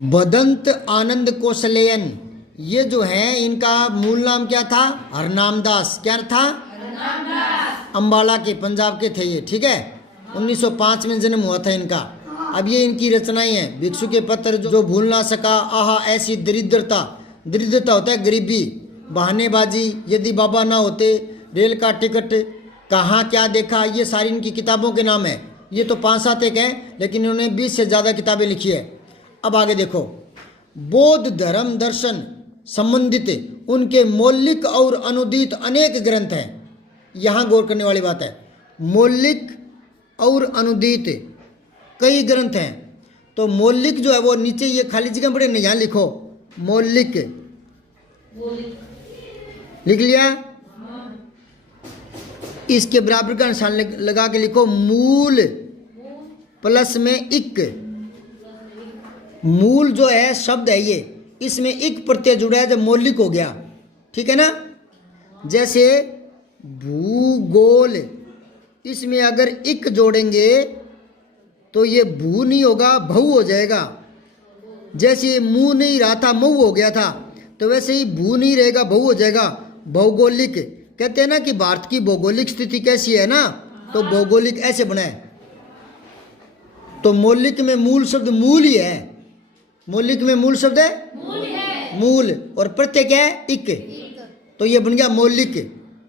बदंत आनंद कौशलेयन, ये जो है इनका मूल नाम क्या था? हरनामदास। क्या था? अंबाला के, पंजाब के थे ये, ठीक है। 1905 में जन्म हुआ था इनका। अब ये इनकी रचनाएं हैं। भिक्षु के पत्र, जो भूल ना सका, आहा ऐसी दरिद्रता। दरिद्रता होता है गरीबी, बहानेबाजी, यदि बाबा ना होते, रेल का टिकट, कहाँ क्या देखा, ये सारी इनकी किताबों के नाम है। ये तो 5-7 एक हैं, लेकिन इन्होंने 20 से ज़्यादा किताबें लिखी है। अब आगे देखो, बौद्ध धर्म दर्शन संबंधित उनके मौलिक और अनुदित अनेक ग्रंथ हैं। यहाँ गौर करने वाली बात है, मौलिक और अनुदित कई ग्रंथ हैं। तो मौलिक जो है वो नीचे ये खाली जगह पड़े नहीं, यहाँ लिखो मौलिक, लिख लिया। इसके बराबर का निशान लगा के लिखो मूल प्लस में इक। मूल जो है शब्द है ये, इसमें इक प्रत्यय जुड़ा है, जब मौलिक हो गया, ठीक है ना। जैसे भूगोल, इसमें अगर इक जोड़ेंगे तो ये भू नहीं होगा, भऊ हो जाएगा। जैसे मुंह नहीं रहा था, मऊ हो गया था, तो वैसे ही भू नहीं रहेगा, भऊ हो जाएगा। भौगोलिक, कहते हैं ना कि भारत की भौगोलिक स्थिति कैसी है ना, तो भौगोलिक ऐसे बना है। तो मौलिक में मूल शब्द मूल ही है। मौलिक में मूल शब्द है मूल, और प्रत्यय क्या है? इक। तो ये बन गया मौलिक,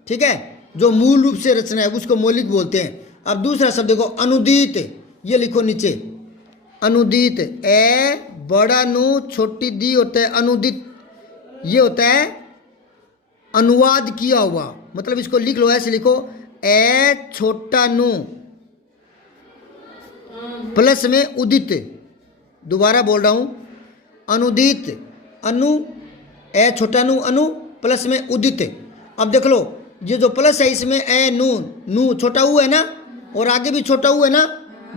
ठीक है। जो मूल रूप से रचना है उसको मौलिक बोलते हैं। अब दूसरा शब्द देखो अनुदित, ये लिखो नीचे अनुदित, ए बड़ा नु छोटी दी होता है अनुदित। ये होता है अनुवाद किया हुआ, मतलब इसको लिख लो, ऐसे लिखो ए छोटा नु प्लस में उदित। दोबारा बोल रहा हूं, अनुदित, अनु, ए छोटा नु अनु प्लस में उदित। अब देख लो, ये जो प्लस है इसमें ए नु, नु छोटा ऊ है ना, और आगे भी छोटा ऊ है ना,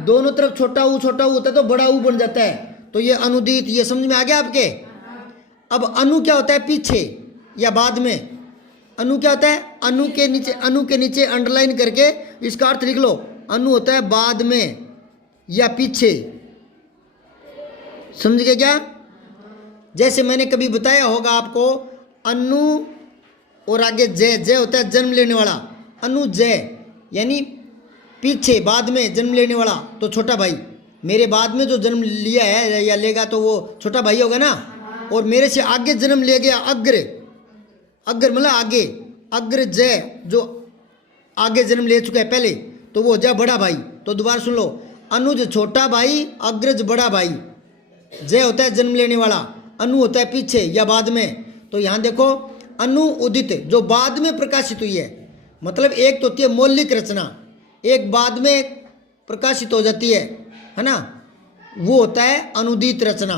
दोनों तरफ छोटा ऊ होता है तो बड़ा ऊ बन जाता है। तो ये अनुदित, ये समझ में आ गया आपके। अब अनु क्या होता है? पीछे या बाद में। अनु क्या होता है? अनु के नीचे अंडरलाइन करके इसका अर्थ लिख लो। अनु होता है बाद में या पीछे, समझ गए क्या? जैसे मैंने कभी बताया होगा आपको, अनु और आगे जय, जय होता है जन्म लेने वाला। अनु जय यानी पीछे, बाद में जन्म लेने वाला, तो छोटा भाई। मेरे बाद में जो जन्म लिया है या लेगा तो वो छोटा भाई होगा ना। और मेरे से आगे जन्म ले गया अग्र, अग्र मतलब आगे, अग्र जय जो आगे जन्म ले चुका है पहले, तो वो जय बड़ा भाई। तो दोबारा सुन लो, अनुज छोटा भाई, अग्रज बड़ा भाई। जय होता है जन्म लेने वाला, अनु होता है पीछे या बाद में। तो यहाँ देखो अनु उदित, जो बाद में प्रकाशित हुई है, मतलब एक तो होती है मौलिक रचना, एक बाद में प्रकाशित हो जाती है ना, वो होता है अनुदित रचना।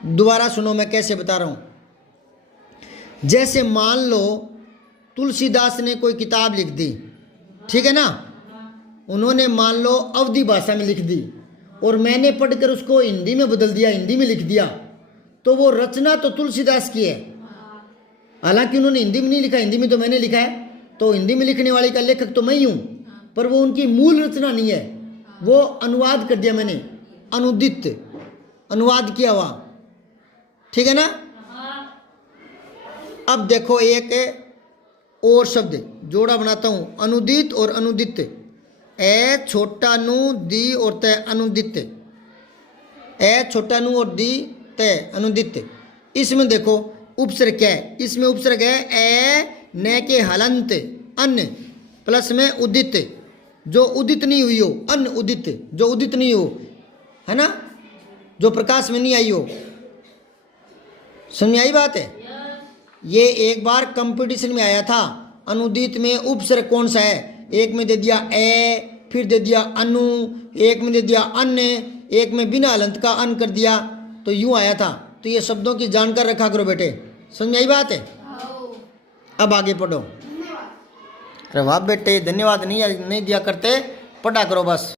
दोबारा सुनो मैं कैसे बता रहा हूं। जैसे मान लो तुलसीदास ने कोई किताब लिख दी, ठीक है ना, उन्होंने मान लो अवधी भाषा में लिख दी, और मैंने पढ़कर उसको हिंदी में बदल दिया, हिंदी में लिख दिया, तो वो रचना तो तुलसीदास की है। हालांकि उन्होंने हिंदी में नहीं लिखा, हिंदी में तो मैंने लिखा है, तो हिंदी में लिखने वाले का लेखक तो मैं ही हूं, पर वो उनकी मूल रचना नहीं है, वो अनुवाद कर दिया मैंने, अनुदित, अनुवाद किया हुआ, ठीक है ना। अब देखो एक और शब्द जोड़ा बनाता हूं, अनुदित और अनुदित। ए छोटा नु दी और तय अनुदित, ए छोटा नु और दी तय अनुदित। इसमें देखो उपसर्ग क्या है? इसमें उपसर्ग है ए न के हलंत, अन्न प्लस में उदित, जो उदित नहीं हुई हो, अन्न उदित, जो उदित नहीं हो, है ना, जो प्रकाश में नहीं आई हो। समझ आई बात है? ये एक बार कंपटीशन में आया था, अनुदित में उपसर्ग कौन सा है? एक में दे दिया ए, फिर दे दिया अनु, एक में दे दिया अन्य, एक में बिना हलंत का अन कर दिया, तो यूं आया था। तो ये शब्दों की जानकार रखा करो बेटे, समझ आई बात है? अब आगे पढ़ो। अरे वाह बेटे, धन्यवाद नहीं दिया करते, पढ़ा करो बस।